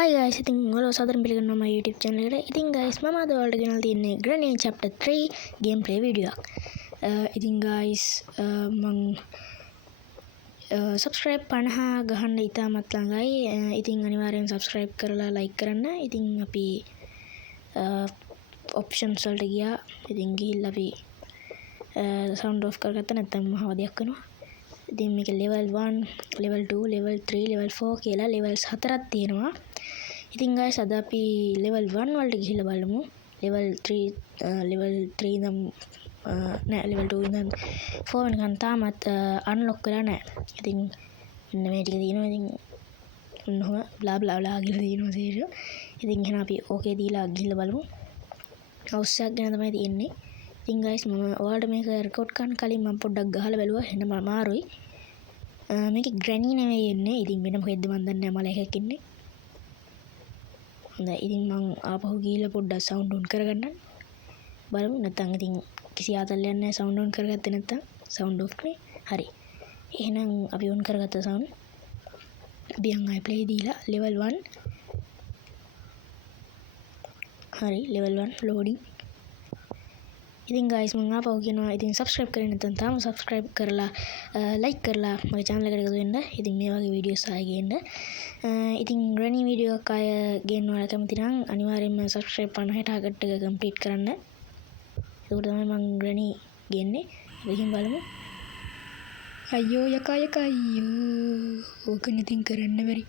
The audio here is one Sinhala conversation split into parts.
Hi guys, ඉතින් ඔයාලව සාදරයෙන් පිළිගන්නවා මගේ YouTube channel එකට. ඉතින් guys මම අද ඔයාලට ගෙනල්ලා තියෙන්නේ Granny chapter 3 gameplay video එකක්. ඉතින් guys මම subscribe 50 ගහන්න ඉතාමත් ළඟයි. ඉතින් අනිවාර්යෙන් subscribe කරලා like කරන්න. ඉතින් අපි options වලට ගියා. ඉතින් ගිහිල්ලා අපි sound off කරගත්තා නැත්නම් මහා වදයක් වෙනවා. ඉතින් මේක level 1, level 2, level 3, level 4 කියලා levels 4ක් තියෙනවා. ඉතින් guys අද අපි level 1 වලට ගිහිල්ලා බලමු. level 3 ඉඳන් නෑ level 2 ඉඳන් 4 වෙනකන් තාමත් unlock වෙලා නෑ. ඉතින් මෙන්න මේ ටික තියෙනවා. ඉතින් ඔන්නෝම bla bla bla කියලා තියෙනවා සීරිය. ඉතින් එහෙනම් අපි ඕකේ දීලා ගිහිල්ලා බලමු. house එකක් ගැන තමයි තියෙන්නේ. ඉතින් guys මම ඔයාලට මේක රෙකෝඩ් කරන්න කලින් මම පොඩ්ඩක් ගහලා බැලුවා. එහෙනම් අමාරුයි. මේකේ granny නෙවෙයි එන්නේ. ඉතින් වෙන මොකෙද්ද මන් දන්නේ නැහැ. මල එකක් ඉන්නේ. හොඳයි. ඉතින් මම ආපහු ගිහලා පොඩ්ඩක් sound on කරගන්න. බලමු. නැත්නම් ඉතින් කිසි ආතල්ලයක් නැහැ sound on කරගත්තේ නැත්නම් sound off නේ. හරි. එහෙනම් අපි on කරගත්ත sound. අපි ආයෙ play දීලා level 1. හරි level 1 loading. ඉතින් guys මම ආපහු කියනවා ඉතින් subscribe කරේ නැත්නම් තාම subscribe කරලා like කරලා මගේ channel එකට එකතු වෙන්න. ඉතින් මේ වගේ videos ආයෙ ගේන්න. ඉතින් granny video එකක් ආයෙ ගේන්න ඔයාලා කැමති නම් අනිවාර්යෙන්ම subscribe 50 target එක complete කරන්න. ඒක තමයි මම granny ගේන්නේ. අපි බලමු. අයියෝ යකා අයියෝ. ඕකනේ ඉතින් කරන්න බැරි.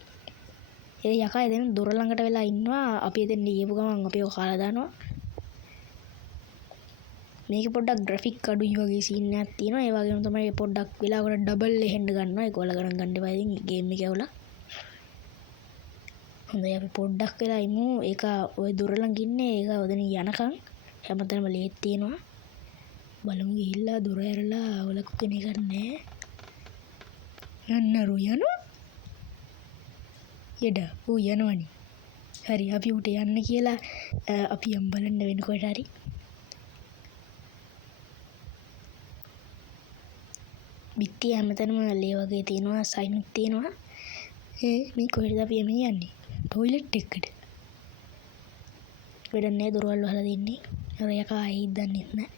ඒ යකා එතන දොර ළඟට වෙලා ඉන්නවා. අපි එතෙන් ගියපු ගමන් අපි ඔය කාලා දානවා. මේක පොඩ්ඩක් ග්‍රැෆික් අඩුයි වගේ සීන් එකක් තියෙනවා. ඒ වගේම තමයි පොඩ්ඩක් වෙලාවකට ඩබල් එහෙන්න ගන්නවා. ඒක ඔයාලා ගණන් ගන්න එපා. ඉතින් ගේම් එක ඇවුලා. හොඳයි අපි පොඩ්ඩක් වෙලා ඉමු. ඒක ওই දොර ළඟ ඉන්නේ. ඒක ඔතන යනකම් හැමතැනම ලේත් තියෙනවා. බලමු ගිහිල්ලා දොර ඇරලා ඔලක්කු කෙනෙක් නැහැ. යන්නරු යනවා. යඩ ඌ යනවනේ. හරි අපි උට යන්න කියලා අපි යම් බලන්න වෙනකොට හරි. බිත්තිය හැමතැනම ලේ වගේ තියෙනවා සයිනුත් තියෙනවා. මේ කොහෙද අපි යන්නේ? ටොයිලට් එකකට. වැඩක් නැහැ දොරවල් වහලා තින්නේ. අර යකා ආයි දන්නේ නැහැ.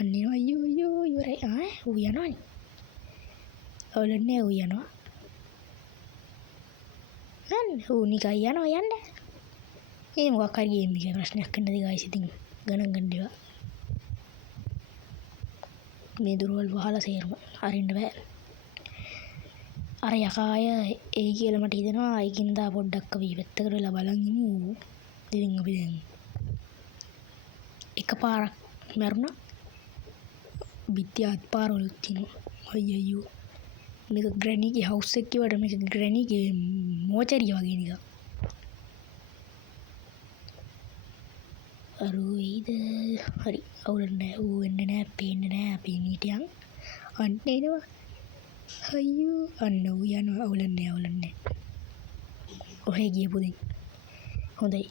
අන්නේ අයියෝ අයියෝ ඉවරයි. ඌ යනවනේ. අවුලන්නේ ඌ යනවා. ඌ නිකන් යනවා යන්න. ඒ මොකක් හරි ගේම් එකේ ප්‍රශ්නයක් වෙන්නද guys ඉතින් ගණන් ගන්න ඒවා. මේ දොරවල් වහලා සේරම අරින්න බෑ. අර යකාය ඒ කියලා මට හිතෙනවා ඒකින්ද පොඩ්ඩක් අපි පැත්තකට වෙලා බලන් ඉමු. ඉතින් අපි දැන් එකපාරක් මරුණා. බිත්තිය අත්පාරවල තිනවා. අයියෝ මේක ග්‍රැනිගේ house එක කිව්වට මේක ග්‍රැනිගේ මෝචරිය වගේ නිකන්. අරුයිද හරි අවුලක් නැහැ. ඌ එන්නේ නැහැ පේන්නේ නැහැ. අපි මීටියන් අන්න එනවා. අයියෝ අන්න ඌ යනවා. අවුලක් නැහැ. ඔහේ ගියපුදින් හොඳයි.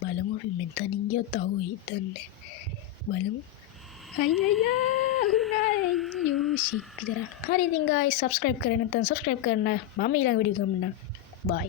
බලමු අපි මෙතනින් ගියොත් අහුවෙයි දන්නේ. බලමු. අයියෝ ෂික් විතර. හරි ඉතින් guys subscribe කරේ නැත්නම් subscribe කරන්න. මම ඊළඟ වීඩියෝ එකකට බයි.